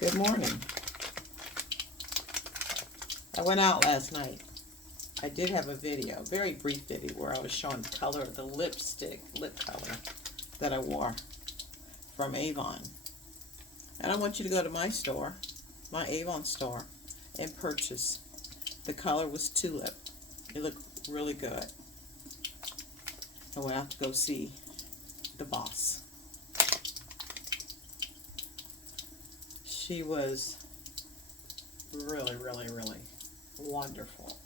Good morning. I went out last night. I did have a video, very brief video, where I was showing the color of the lip color that I wore from Avon. And I want you to go to my store, my Avon store, and purchase. The color was Tulip. It looked really good. I went out to go see the boss. She was really, really, really wonderful.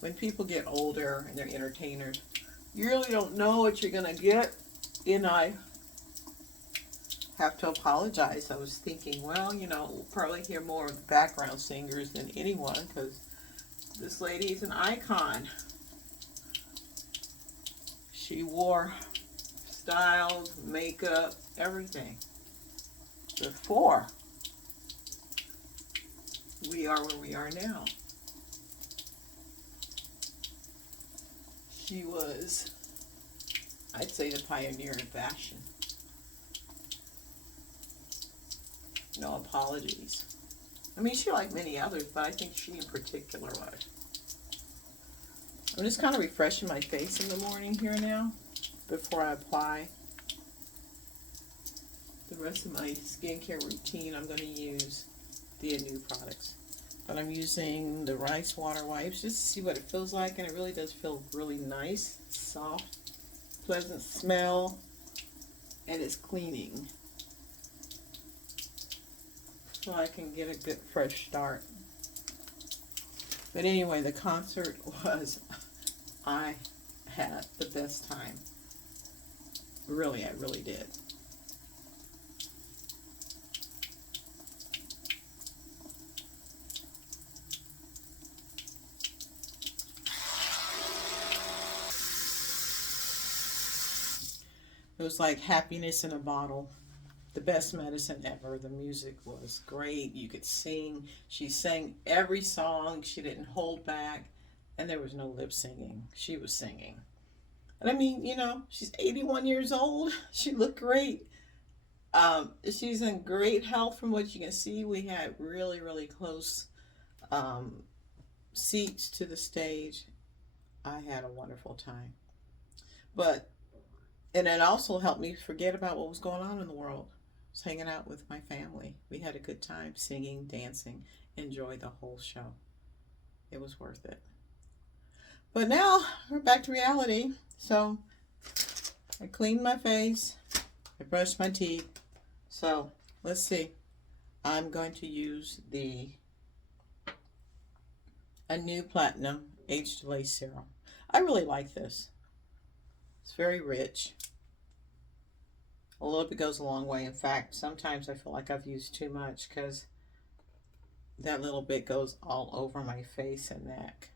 When people get older and they're entertainers, you really don't know what you're going to get. And I have to apologize. I was thinking, well, we'll probably hear more of the background singers than anyone because this lady is an icon. She wore styles, makeup, everything before we are where we are now. She was, I'd say, the pioneer in fashion. No apologies. I mean, she like many others, but I think she in particular was. I'm just kind of refreshing my face in the morning here now before I apply the rest of my skincare routine. I'm going to use the Anew products. But I'm using the rice water wipes just to see what it feels like, and it really does feel really nice, soft, pleasant smell, and it's cleaning. So I can get a good fresh start. But anyway, the concert was, I had the best time. Really, I really did. It was like happiness in a bottle. The best medicine ever. The music was great. You could sing. She sang every song. She didn't hold back. And there was no lip singing. She was singing. And I mean, she's 81 years old. She looked great. She's in great health from what you can see. We had really, really close seats to the stage. I had a wonderful time. And it also helped me forget about what was going on in the world. I was hanging out with my family. We had a good time singing, dancing, enjoyed the whole show. It was worth it. But now we're back to reality. So I cleaned my face. I brushed my teeth. So let's see. I'm going to use the Anew Platinum Age Delay Serum. I really like this. It's very rich. A little bit goes a long way. In fact, sometimes I feel like I've used too much because that little bit goes all over my face and neck.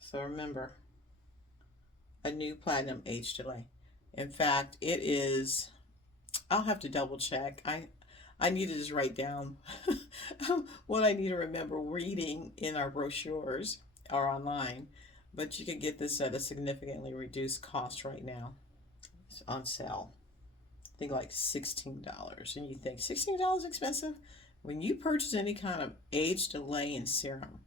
So remember, Anew Platinum Age Delay. In fact, it is, I'll have to double check. I need to just write down what I need to remember reading in our brochures or online. But you can get this at a significantly reduced cost right now. It's on sale. I think like $16. And you think, $16 expensive? When you purchase any kind of age delay in serum,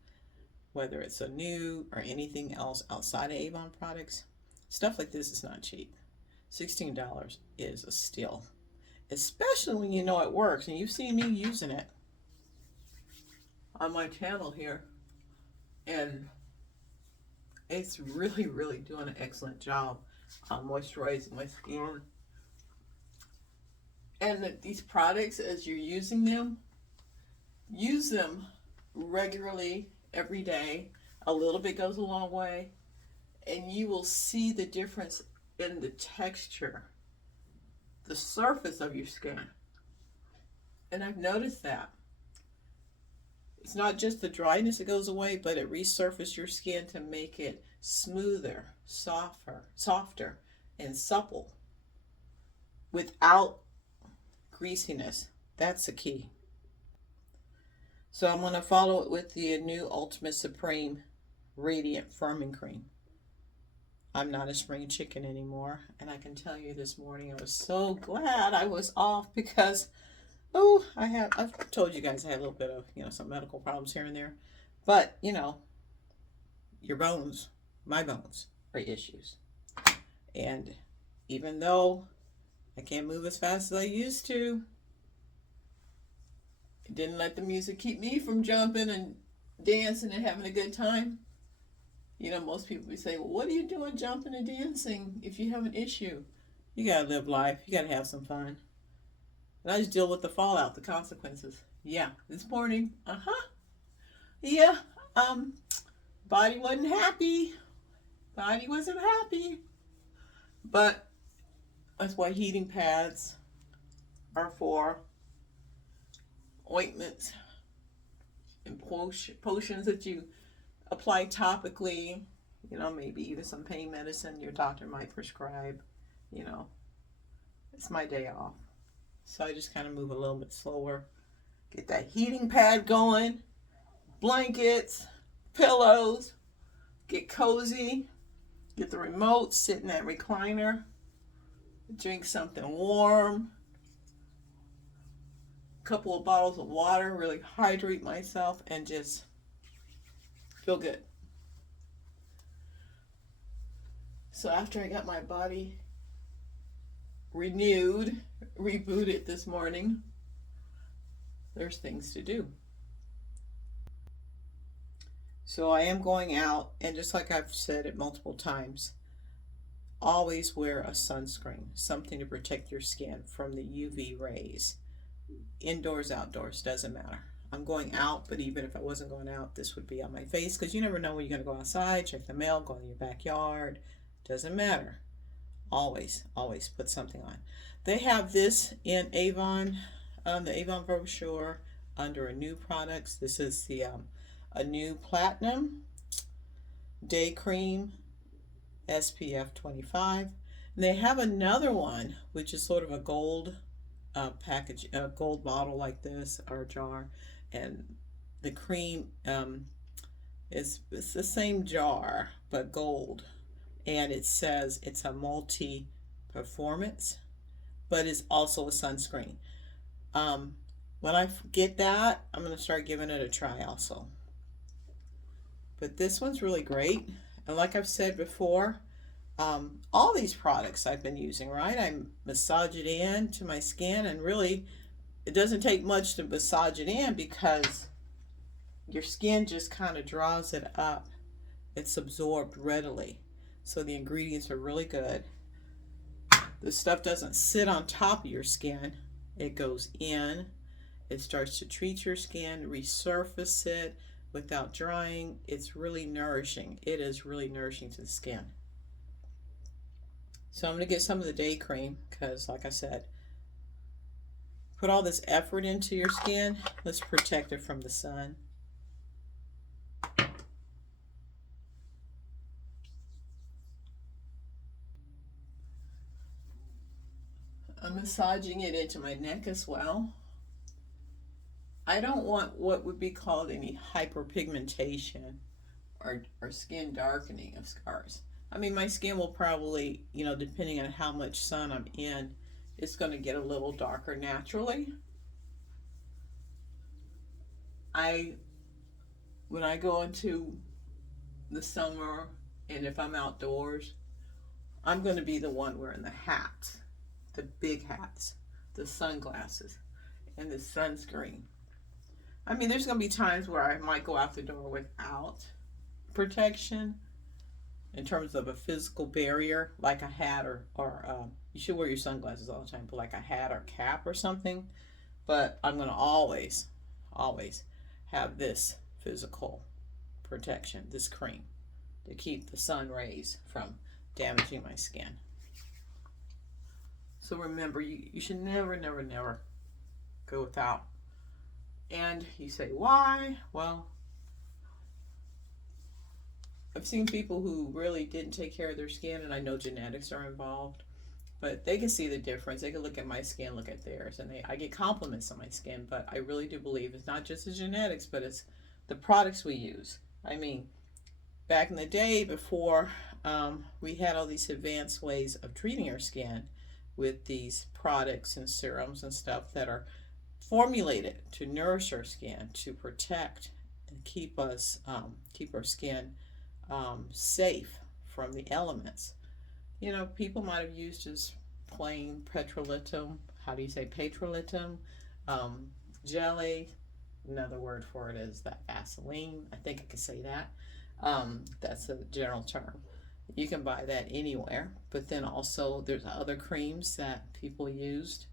whether it's Anew or anything else outside of Avon products, stuff like this is not cheap. $16 is a steal. Especially when you know it works and you've seen me using it on my channel here. And it's really, really doing an excellent job on moisturizing my skin. And these products, as you're using them, use them regularly every day. A little bit goes a long way. And you will see the difference in the texture, the surface of your skin. And I've noticed that. It's not just the dryness that goes away, but it resurfaces your skin to make it smoother, softer, and supple without greasiness. That's the key. So I'm going to follow it with the Anew Ultimate Supreme Radiant Firming Cream. I'm not a spring chicken anymore, and I can tell you this morning I was so glad I was off because Oh, I've told you guys I had a little bit of, some medical problems here and there. But, your bones, my bones, are issues. And even though I can't move as fast as I used to, it didn't let the music keep me from jumping and dancing and having a good time. Most people would say, well, what are you doing jumping and dancing if you have an issue? You gotta live life. You gotta have some fun. And I just deal with the fallout, the consequences. Yeah, this morning, yeah, body wasn't happy. Body wasn't happy. But that's what heating pads are for. Ointments and potions that you apply topically. Maybe even some pain medicine your doctor might prescribe. You know, it's my day off. So I just kind of move a little bit slower. Get that heating pad going. Blankets, pillows. Get cozy. Get the remote. Sit in that recliner. Drink something warm. A couple of bottles of water. Really hydrate myself and just feel good. So after I got my body renewed, rebooted this morning, there's things to do. So I am going out, and just like I've said it multiple times, always wear a sunscreen, something to protect your skin from the UV rays. Indoors, outdoors, doesn't matter. I'm going out, but even if I wasn't going out, this would be on my face because you never know when you're going to go outside, check the mail, go in your backyard. Doesn't matter. Always put something on. They have this in Avon, the Avon brochure under a new products. This is the a new Platinum Day Cream SPF 25. And they have another one which is sort of a gold package, a gold bottle like this or jar, and the cream is it's the same jar but gold, and it says it's a multi-performance, but it's also a sunscreen. When I get that, I'm going to start giving it a try also. But this one's really great. And like I've said before, all these products I've been using, right? I massage it in to my skin, and really, it doesn't take much to massage it in because your skin just kind of draws it up. It's absorbed readily. So the ingredients are really good. The stuff doesn't sit on top of your skin. It goes in. It starts to treat your skin, resurface it without drying. It's really nourishing. It is really nourishing to the skin. So I'm going to get some of the day cream because, like I said, put all this effort into your skin. Let's protect it from the sun. I'm massaging it into my neck as well. I don't want what would be called any hyperpigmentation or skin darkening of scars. I mean, my skin will probably, depending on how much sun I'm in, it's going to get a little darker naturally. When I go into the summer and if I'm outdoors, I'm going to be the one wearing the hats, the big hats, the sunglasses, and the sunscreen. I mean, there's going to be times where I might go out the door without protection in terms of a physical barrier, like a hat or you should wear your sunglasses all the time, but like a hat or cap or something. But I'm going to always have this physical protection, this cream, to keep the sun rays from damaging my skin. So remember, you should never go without. And you say, why? Well, I've seen people who really didn't take care of their skin, and I know genetics are involved, but they can see the difference. They can look at my skin, look at theirs, and I get compliments on my skin, but I really do believe it's not just the genetics, but it's the products we use. I mean, back in the day before we had all these advanced ways of treating our skin with these products and serums and stuff that are formulated to nourish our skin, to protect and keep our skin safe from the elements. You know, people might have used just plain petrolatum. How do you say petrolatum? Um, Jelly. Another word for it is that Vaseline. I think I can say that. That's a general term. You can buy that anywhere. But then also there's other creams that people used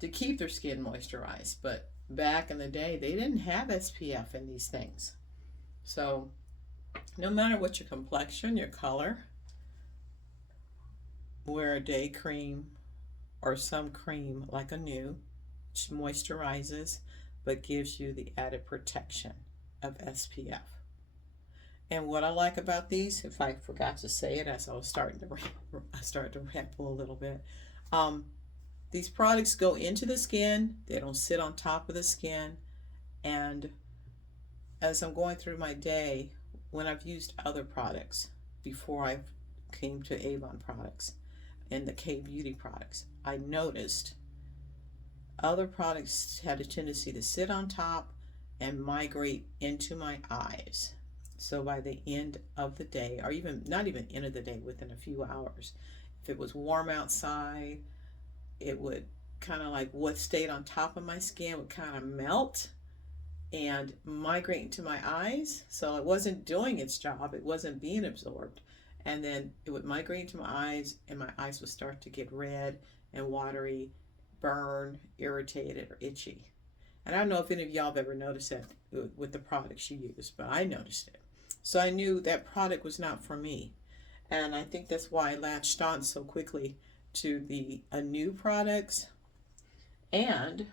to keep their skin moisturized. But back in the day, they didn't have SPF in these things. So no matter what your complexion, your color, wear a day cream or some cream like a new, which moisturizes but gives you the added protection of SPF. And what I like about these, if I forgot to say it as I was I started to ramble a little bit. Um, these products go into the skin; they don't sit on top of the skin. And as I'm going through my day, when I've used other products before I came to Avon products and the K Beauty products, I noticed other products had a tendency to sit on top and migrate into my eyes. So by the end of the day, or even not even end of the day, within a few hours, if it was warm outside, it would kind of like what stayed on top of my skin would kind of melt and migrate into my eyes. So it wasn't doing its job, it wasn't being absorbed. And then it would migrate into my eyes, and my eyes would start to get red and watery, burn, irritated, or itchy. And I don't know if any of y'all have ever noticed that with the products you use, but I noticed it. So I knew that product was not for me. And I think that's why I latched on so quickly to the new products and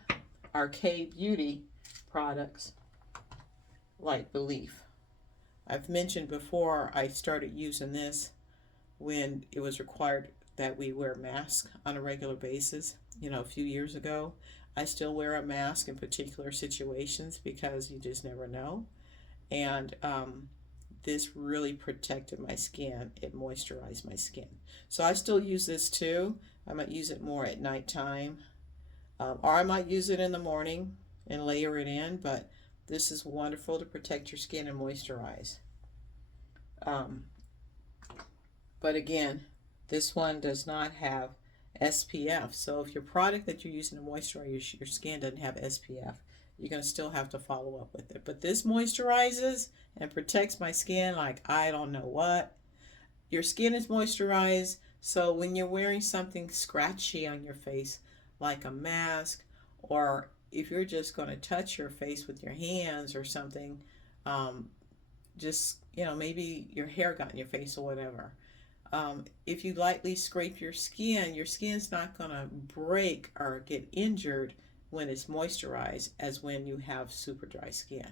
our K Beauty products like Belief. I've mentioned before I started using this when it was required that we wear masks on a regular basis, you know, a few years ago. I still wear a mask in particular situations because you just never know. And this really protected my skin. It moisturized my skin. So I still use this too. I might use it more at nighttime, or I might use it in the morning and layer it in. But this is wonderful to protect your skin and moisturize. Um, but again, this one does not have SPF. So if your product that you're using to moisturize your skin doesn't have SPF, you're going to still have to follow up with it. But this moisturizes and protects my skin like I don't know what. Your skin is moisturized, so when you're wearing something scratchy on your face, like a mask, or if you're just going to touch your face with your hands or something, um, just, you know, maybe your hair got in your face or whatever. If you lightly scrape your skin's not going to break or get injured when it's moisturized as when you have super dry skin.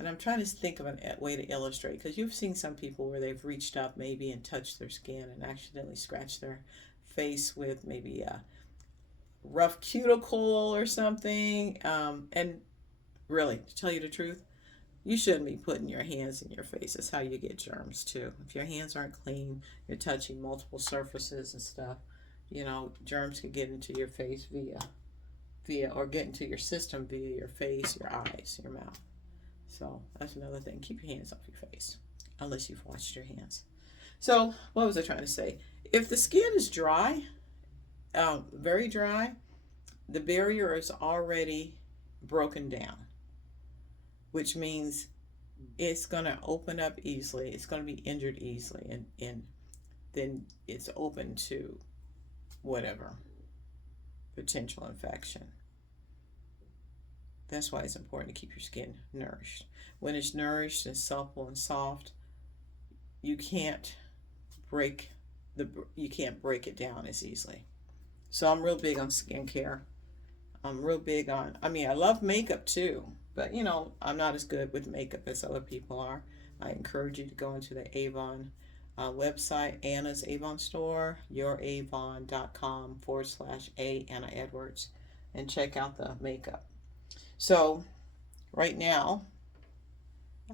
And I'm trying to think of a way to illustrate, because you've seen some people where they've reached up maybe and touched their skin and accidentally scratched their face with maybe a rough cuticle or something. And really, to tell you the truth, you shouldn't be putting your hands in your face. That's how you get germs too. If your hands aren't clean, you're touching multiple surfaces and stuff, you know, germs can get into your face via or get into your system via your face, your eyes, your mouth. So that's another thing. Keep your hands off your face unless you've washed your hands. So what was I trying to say? If the skin is dry, very dry, the barrier is already broken down, which means it's going to open up easily. It's going to be injured easily, and then it's open to whatever potential infection. That's why it's important to keep your skin nourished. When it's nourished and supple and soft, you can't break you can't break it down as easily. So I'm real big on skincare. I'm real big on, I mean, I love makeup too, but you know, I'm not as good with makeup as other people are. I encourage you to go into the Avon website, Anna's Avon store, youravon.com/A Anna Edwards, and check out the makeup. So right now,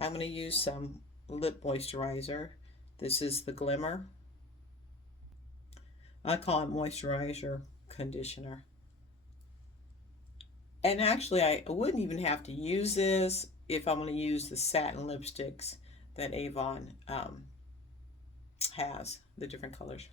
I'm going to use some lip moisturizer. This is the Glimmer. I call it moisturizer conditioner. And actually, I wouldn't even have to use this if I'm going to use the satin lipsticks that Avon has, the different colors.